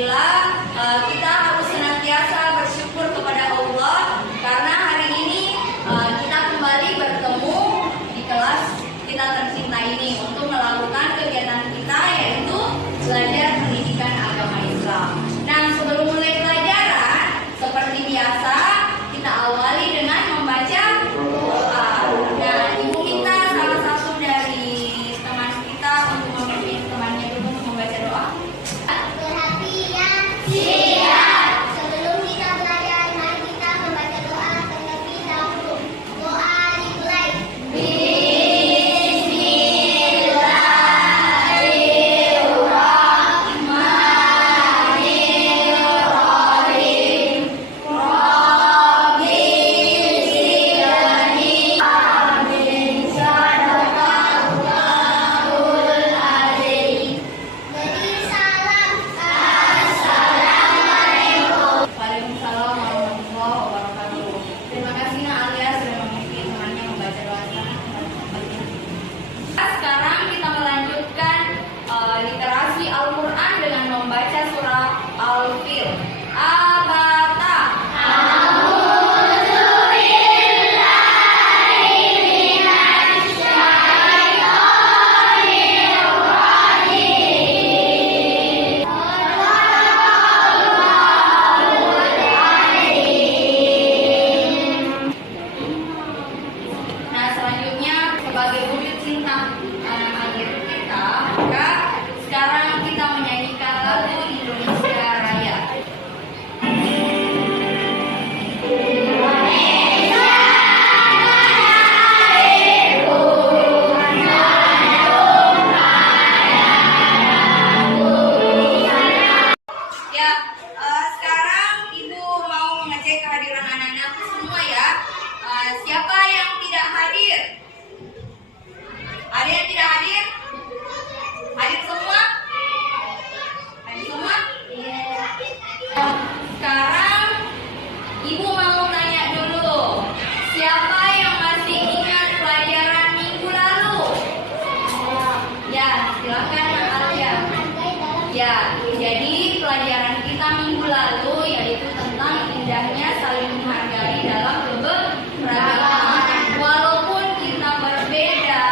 Alhamdulillah, kita harus senantiasa bersyukur kepada Allah karena hari ini kita kembali bertemu di kelas kita tercinta ini untuk melakukan kegiatan kita, yaitu belajar pendidikan agama Islam. Nah, sebelum mulai pelajaran, seperti biasa kita awali dengan membaca doa. Nah, Ibu minta salah satu dari teman kita untuk memimpin temannya dulu untuk membaca doa. Perhatian, siap. Sebelum kita belajar, mari kita membaca doa terlebih dahulu. Doa dimulai. Waalaikumsalam warahmatullahi wabarakatuh. Terima kasih Nak Alia sudah memimpin temannya membaca doa sekarang. Sekarang kita melanjutkan literasi Al-Quran dengan membaca surah Al-Fil. Abata. Nah, selanjutnya sebagai wujud cinta tanah air kita, maka sekarang kita menyanyikan lagu Indonesia Raya. Ya, sekarang Ibu mau mengecek kehadiran anak-anakku semua ya. Siapa yang tidak hadir? Ada yang tidak hadir? Hadir semua? Hadir semua? Sekarang Ibu mau tanya dulu. Siapa yang masih ingat pelajaran minggu lalu? Ya, silakan Nak Alia. Ya, jadi pelajaran kita minggu lalu yaitu tentang indahnya saling menghargai dalam keberagaman. Walaupun kita berbeda,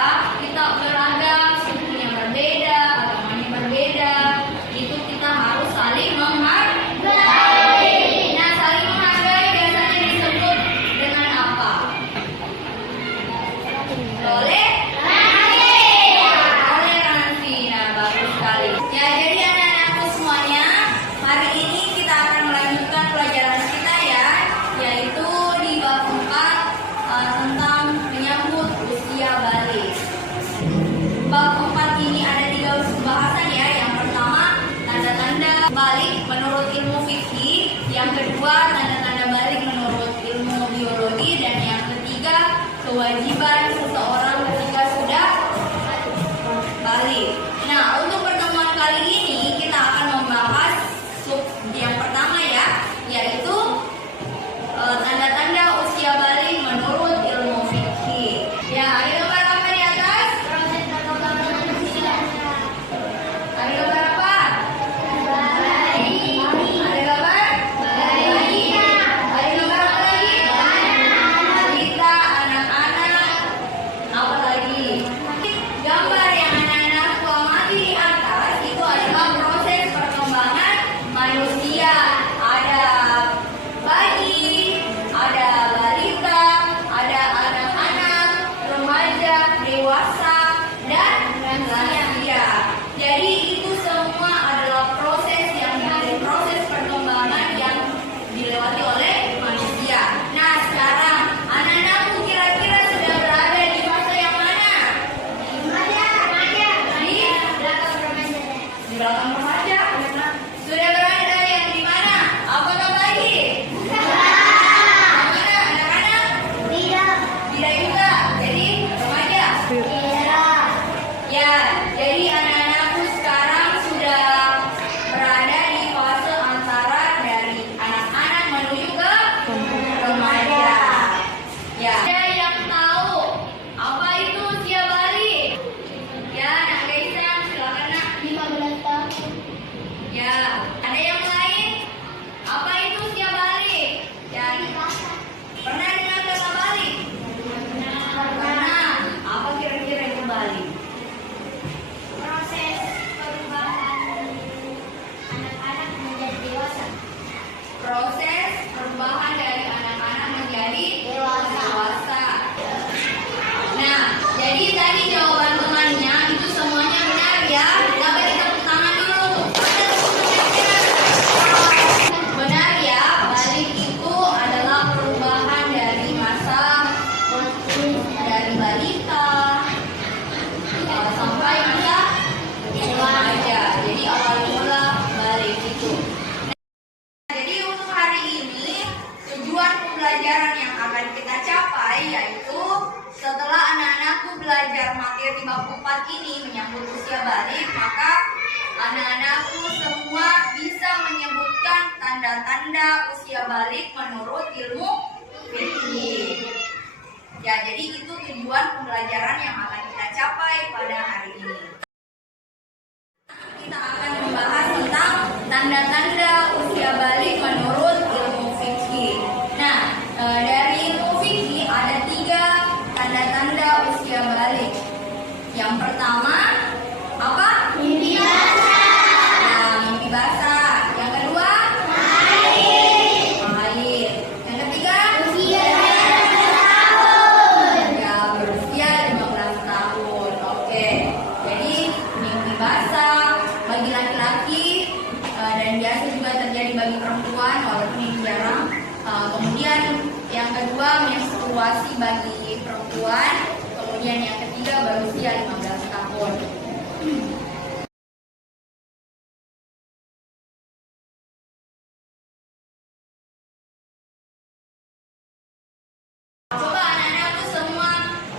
kita beragam, sukunya berbeda, agamanya berbeda, itu kita harus saling menghargai. Nah, saling menghargai biasanya disebut dengan apa? Toleransi. Nah, bagus sekali. Ya, jadi anak-anakku semuanya, hari ini kita akan melanjutkan pelajaran kita ya, yaitu di bab 4 tentang menyambut usia balik. Bab 4 ini ada 3 pembahasan ya. Yang pertama, tanda-tanda balik menurut ilmu fikih. Yang kedua, tanda-tanda balik menurut ilmu biologi. Dan yang ketiga, kewajiban seseorang ketika sudah balik. Nah, untuk pertemuan kali ini kita akan membahas yang pertama ya, yaitu tanda-tanda usia balik menurut ilmu fikih. Ya, ada gambar apa di atas? Ada gambar apa? Ada gambar? Ada gambar apa lagi? Kita anak-anak tanda-tanda usia balik menurut ilmu fikih. Ya, jadi itu tujuan pembelajaran yang akan kita capai pada hari ini. Kita akan membahas tentang tanda-tanda usia balik menurut ilmu fikih. Nah, dari ilmu fikih ada 3 tanda-tanda usia balik. Yang pertama, apa? Mimpi basah. Nah, mimpi basah. Yang kedua, Haid. haid. Yang ketiga, Usia 15 tahun. ya berusia 15 tahun. Oke. Jadi mimpi basah bagi laki-laki dan biasa juga terjadi bagi perempuan walaupun ini jarang. Kemudian yang kedua menstruasi bagi perempuan. Kemudian yang ketiga berusia 15 tahun. Coba anak-anakku semua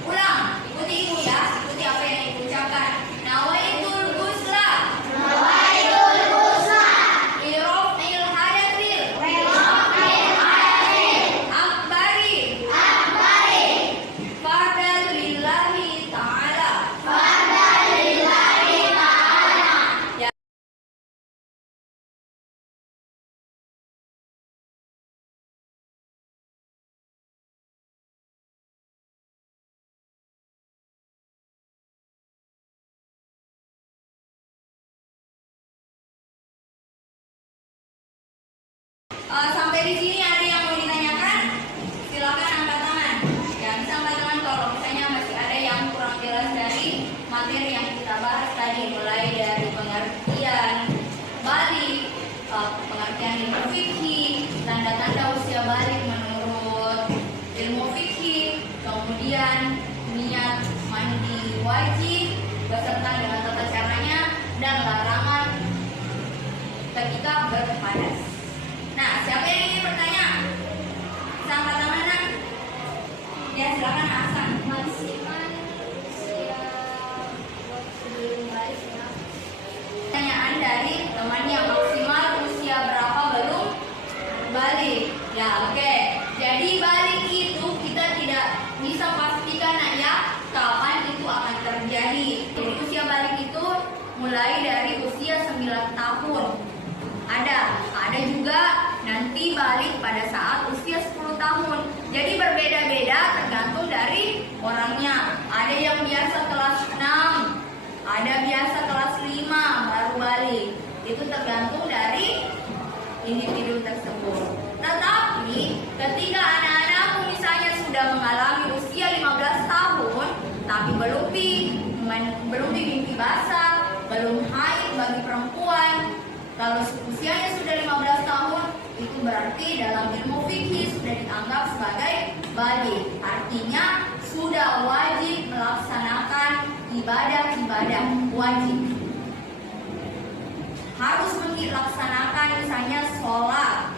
ulang, ikuti ibu ya, ikuti apa yang ibu ucapkan. Nawaitul ghusla Nawaitul ghusla. li raf'il hadathil akbari fardhan lillahi ta'ala. Ya. Sampai di sini ada yang mau ditanyakan? Silakan angkat tangan. Ya, bisa angkat tangan kalau misalnya masih ada yang kurang jelas dari materi yang kita bahas tadi, mulai dari pengertian balik, pengertian ilmu fikih, tanda-tanda usia balik menurut ilmu fikih, kemudian niat mandi wajib beserta dengan tata caranya dan larangan ketika berhadas. Nah, siapa yang ingin bertanya? Bisa angkat tangan, Nak? Ya, silakan Hasan. Maksimal usia sebelum balik ya. Pertanyaan dari temannya, maksimal usia berapa belum balik? Ya, oke. Jadi balik itu kita tidak bisa pastikan, Nak, ya, kapan itu akan terjadi. Jadi usia balik itu mulai dari usia 9 tahun. Ada juga nanti balik pada saat usia 10 tahun. Jadi berbeda-beda tergantung dari orangnya. Ada yang biasa kelas 6, ada biasa kelas 5 baru balik. Itu tergantung dari individu tersebut. Tetapi ketika anak-anakku misalnya sudah mengalami usia 15 tahun tapi belum mimpi basah, belum haid bagi perempuan, kalau usianya sudah 15 tahun, itu berarti dalam ilmu fikih sudah dianggap sebagai balik. Artinya sudah wajib melaksanakan ibadah-ibadah wajib. Harus melaksanakan misalnya sholat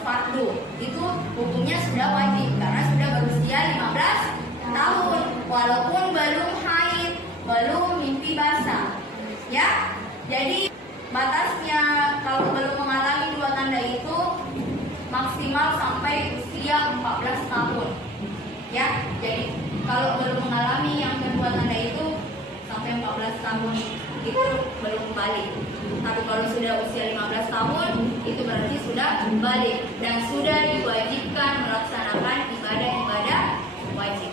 fardu. Itu hukumnya sudah wajib karena sudah berusia 15 tahun. Walaupun belum haid, belum mimpi basah. Ya, jadi batasnya kalau belum mengalami 2 tanda itu maksimal sampai usia 14 tahun. Ya, jadi kalau belum mengalami yang kedua tanda itu sampai 14 tahun itu belum balik. Tapi kalau sudah usia 15 tahun itu berarti sudah balik dan sudah diwajibkan melaksanakan ibadah-ibadah wajib.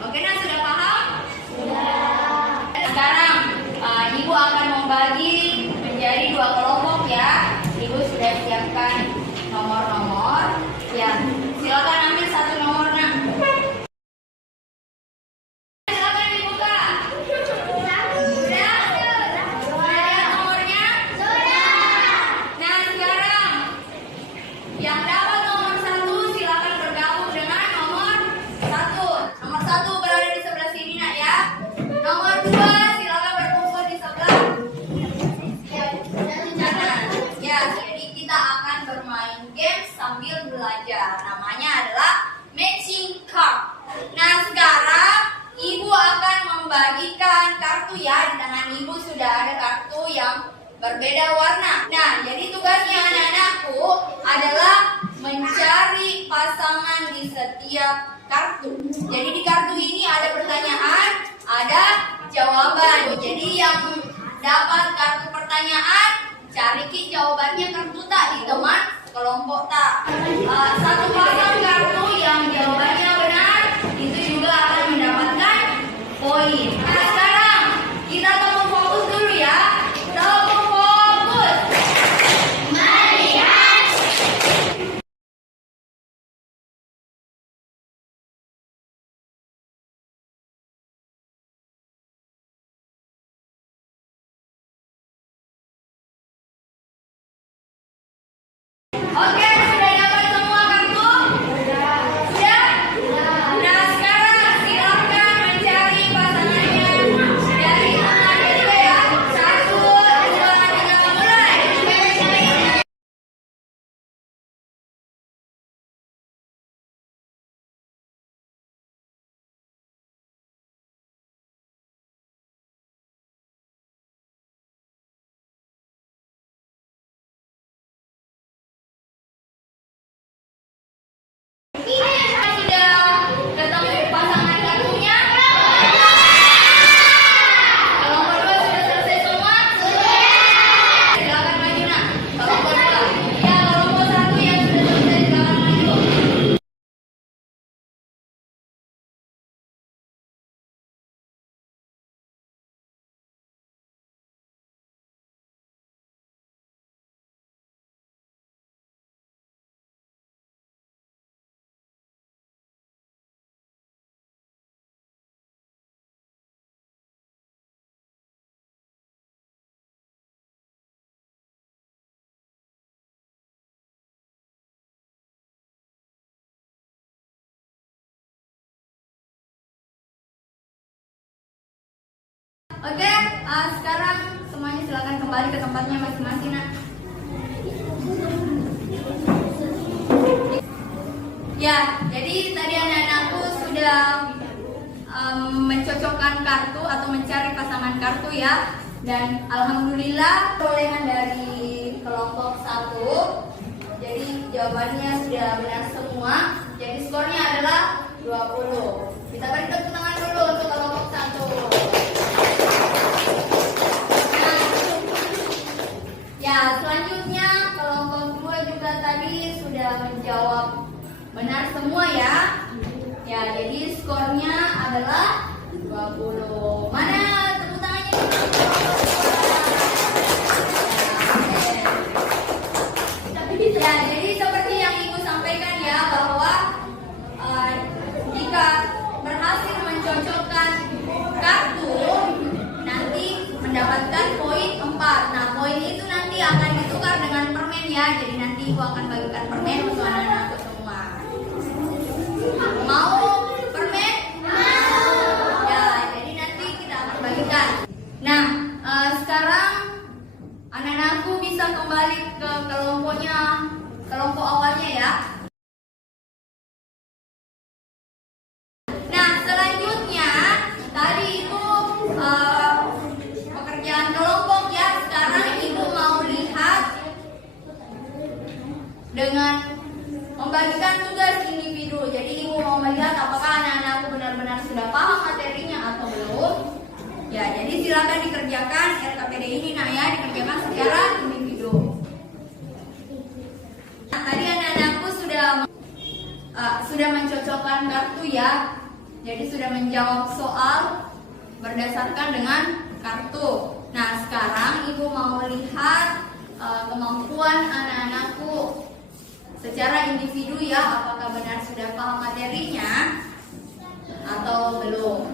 Oke, nah sudah paham? Sudah. Sekarang Ibu akan membagi menjadi 2 kelompok ya. Ibu sudah siapkan nomor-nomor. Ya, silakan ambil 1 nomor, Nak. Silakan dibuka. Sudah? Sudah lihat nomornya? Nah, sekarang yang dapat nomor 1 silakan bergabung dengan nomor 1. Nomor 1 berada di sebelah sini, Nak, ya. Nomor 2 silakan berkumpul di sebelah kanan. Ya, jadi kita akan bermain game sambil belajar. Namanya adalah matching card. Nah, sekarang Ibu akan membagikan kartu ya. Di tangan Ibu sudah ada kartu yang berbeda warna. Nah, jadi tugasnya setiap kartu. Jadi di kartu ini ada pertanyaan, ada jawaban. Jadi yang dapat kartu pertanyaan, cari ki jawabannya kartu tak di teman kelompok tak. Satu pasang kartu yang jawabannya benar itu juga akan mendapatkan poin. Nah, sekarang kita tolong fokus dulu ya. Tolong fokus. Melihat. Oke, sudah dapat semua kartu? Sudah? Nah, sekarang silakan mencari pasangannya dari mana dulu ya. 1, 2, 3, mulai. Sudah ketemu pasangan kartunya? Kelompok 2 sudah selesai semua? Silakan maju nak. Kelompok 2. Ya, kelompok 1 yang sudah selesai silakan maju. Oke, sekarang semuanya silakan kembali ke tempatnya masing-masing nak. Ya, jadi tadi anak-anakku sudah mencocokkan kartu atau mencari pasangan kartu ya. Dan alhamdulillah perolehan dari kelompok 1. Jadi jawabannya sudah benar semua. Jadi skornya adalah 20. Kita beri tepuk tangan dulu untuk kelompok 1. Ya, selanjutnya kelompok 2 juga tadi sudah menjawab benar semua ya. Ya, jadi skornya adalah 20. Mana tepuk tangannya? Ya, jadi seperti yang Ibu sampaikan ya bahwa jika berhasil mencocokkan kartu nanti mendapatkan poin 4. Nah, poin itu nanti akan ditukar dengan permen ya. Jadi nanti Ibu akan bagikan permen untuk anak-anakku semua. Mau permen? Mau. Ya, jadi nanti kita akan bagikan. Nah, sekarang anak-anakku bisa kembali ke kelompok awalnya ya. Nah, selanjutnya tadi itu pekerjaan kelompok ya. Sekarang Ibu mau lihat dengan membagikan tugas individu. Jadi Ibu mau melihat apakah anak-anakku benar-benar sudah paham materinya atau belum. Ya, jadi silakan dikerjakan LKPD ini nak ya, dikerjakan secara individu. Nah, tadi anak-anakku sudah mencocokkan kartu ya. Jadi sudah menjawab soal berdasarkan dengan kartu. Nah, sekarang Ibu mau lihat kemampuan anak-anakku secara individu ya, apakah benar sudah paham materinya atau belum.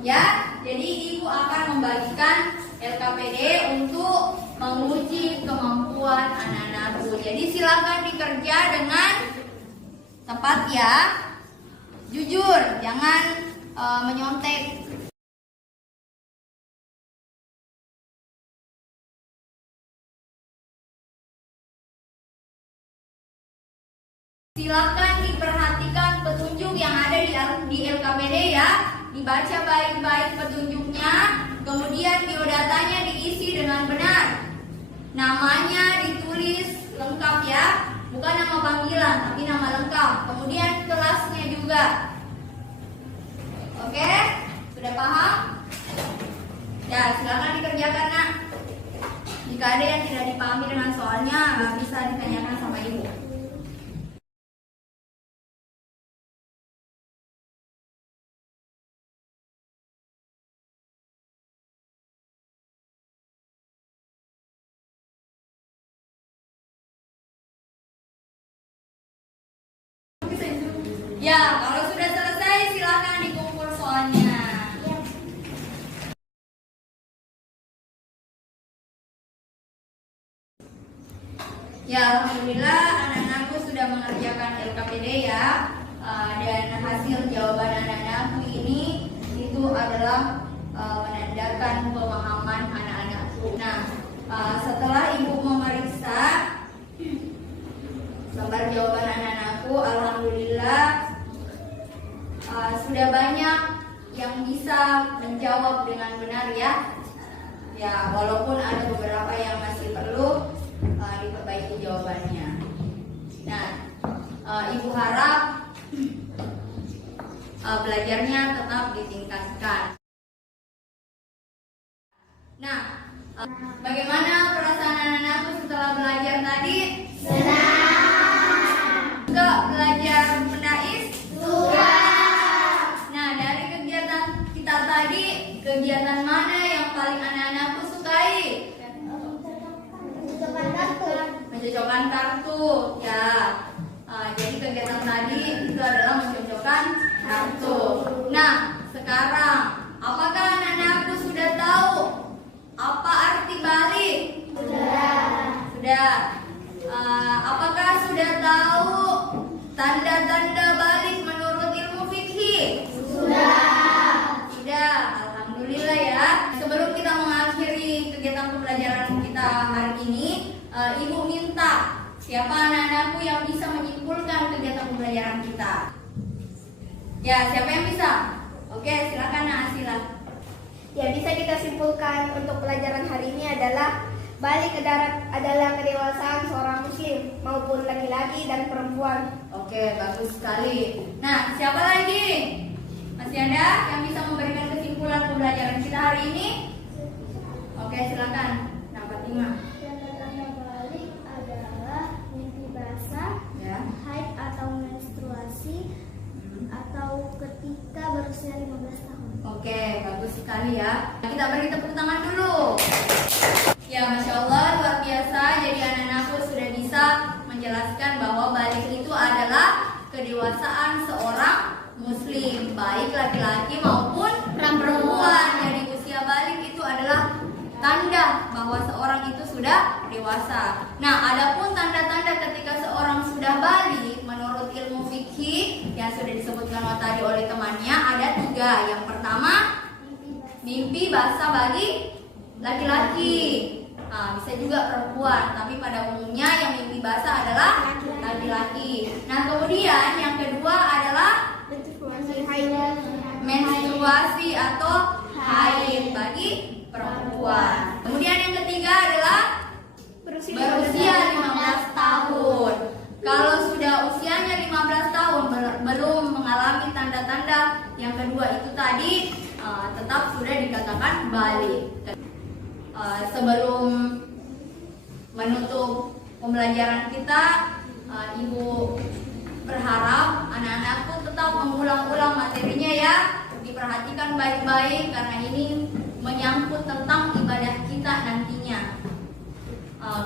Ya, jadi Ibu akan membagikan LKPD untuk menguji kemampuan anak-anakku. Jadi silakan dikerja dengan tepat ya. Jujur, jangan menyontek. Silakan diperhatikan petunjuk yang ada di LKPD ya. Dibaca baik-baik petunjuknya, kemudian biodatanya diisi dengan benar. Namanya ditulis lengkap ya, bukan nama panggilan tapi nama lengkap. Kemudian kelasnya juga juga. Oke, sudah paham? Ya, silakan dikerjakan, Nak. Jika ada yang tidak dipahami dengan soalnya, bisa ditanyakan sama Ibu. Ya, kalau sudah selesai silakan dikumpul soalnya. Ya, alhamdulillah anak-anakku sudah mengerjakan LKPD ya. Dan hasil jawaban anak-anakku ini itu adalah menandakan pemahaman anak-anakku. Nah, setelah Ibu memeriksa lembar jawaban anak-anakku, alhamdulillah sudah banyak yang bisa menjawab dengan benar ya. Ya, walaupun ada beberapa yang masih perlu diperbaiki jawabannya. Nah, Ibu harap belajarnya tetap ditingkatkan. Nah, bagaimana perasaan anak-anakku setelah belajar tadi? Senang. Juga belajar mendais? Suka. Nah, dari kegiatan kita tadi, kegiatan mana yang paling anak-anakku sukai? Mencocokkan kartu, ya. Jadi kegiatan tadi itu adalah mencocokkan kartu. Nah, sekarang apakah anak-anakku sudah tahu apa arti balik? Sudah. Apakah sudah tahu tanda-tanda balik menurut ilmu fikih? Sudah. Alhamdulillah ya. Sebelum kita mengakhiri kegiatan pembelajaran kita hari ini, Ibu minta siapa anak-anakku yang bisa menyimpulkan kegiatan pembelajaran kita? Ya, siapa yang bisa? Oke, silakan Nak Asila. Yang bisa kita simpulkan untuk pelajaran hari ini adalah balik ke darat adalah kedewasaan seorang muslim maupun laki-laki dan perempuan. Oke, bagus sekali. Nah, siapa lagi? Masih ada yang bisa memberikan kesimpulan pembelajaran kita hari ini? Oke, silakan. Nah, Fatimah. Tanda-tanda balik adalah mimpi basah, Ya. haid atau menstruasi, atau ketika berusia 15 tahun. Oke, bagus sekali ya. Kita beri tepuk tangan dulu. Ya, Masya Allah, luar biasa. Jadi anak-anakku sudah bisa menjelaskan bahwa balik itu adalah kedewasaan seorang muslim, baik laki-laki maupun perempuan. Jadi usia balik itu adalah tanda bahwa seorang itu sudah dewasa. Nah, adapun tanda-tanda ketika seorang sudah balik menurut ilmu fikih yang sudah disebutkan tadi oleh temannya ada 3. Yang pertama, mimpi basah bagi laki-laki. Bisa juga perempuan, tapi pada umumnya yang mimpi basah adalah laki-laki. Nah, kemudian yang kedua adalah menstruasi atau haid bagi perempuan. Kemudian yang ketiga adalah berusia 15 tahun. Kalau sudah usianya 15 tahun belum mengalami tanda-tanda yang kedua itu tadi, tetap sudah dikatakan balik. Sebelum menutup pembelajaran kita, Ibu berharap anak-anakku tetap mengulang-ulang materinya ya. Diperhatikan baik-baik karena ini menyangkut tentang ibadah kita nantinya.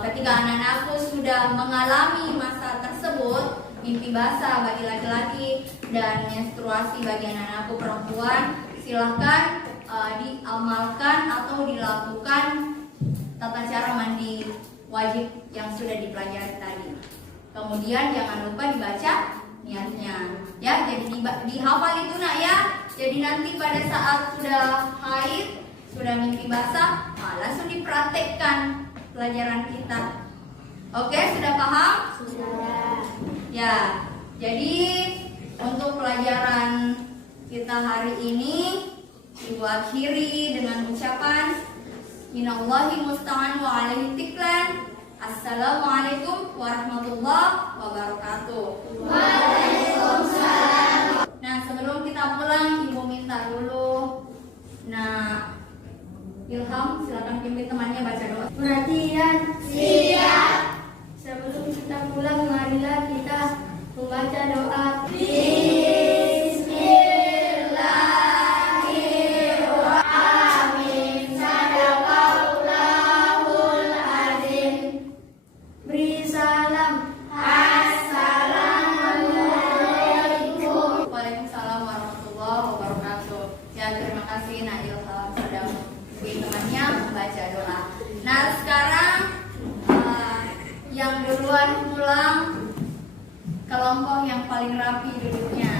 Ketika anak-anakku sudah mengalami masa tersebut, mimpi basah bagi laki-laki dan menstruasi bagi anak-anakku perempuan, silahkan diamalkan atau dilakukan tata cara mandi wajib yang sudah dipelajari tadi. Kemudian jangan lupa dibaca niatnya, ya. Jadi dihafal itu Nak ya. Jadi nanti pada saat sudah haid, sudah mimpi basah, langsung dipraktekkan pelajaran kita. Oke, sudah paham? Sudah. Ya. Jadi untuk pelajaran kita hari ini Ibu akhiri dengan ucapan minallahi musta'an wa alaihi tiklan. Assalamualaikum warahmatullahi wabarakatuh. Waalaikumsalam. Nah, kita pulang, Ibu minta dulu. Nah, Ilham, silakan pimpin temannya baca doa. Perhatian. Siap. Sebelum kita pulang, marilah kita membaca doa. Bismillahirrahmanirrahim. Sadaqallahul azim. Beri salam. Assalamualaikum. Waalaikumsalam warahmatullahi wabarakatuh. Ya, terima kasih Nak Ilham sudah membimbing temannya membaca doa. Nah, sekarang yang duluan pulang kelompok yang paling rapi duduknya.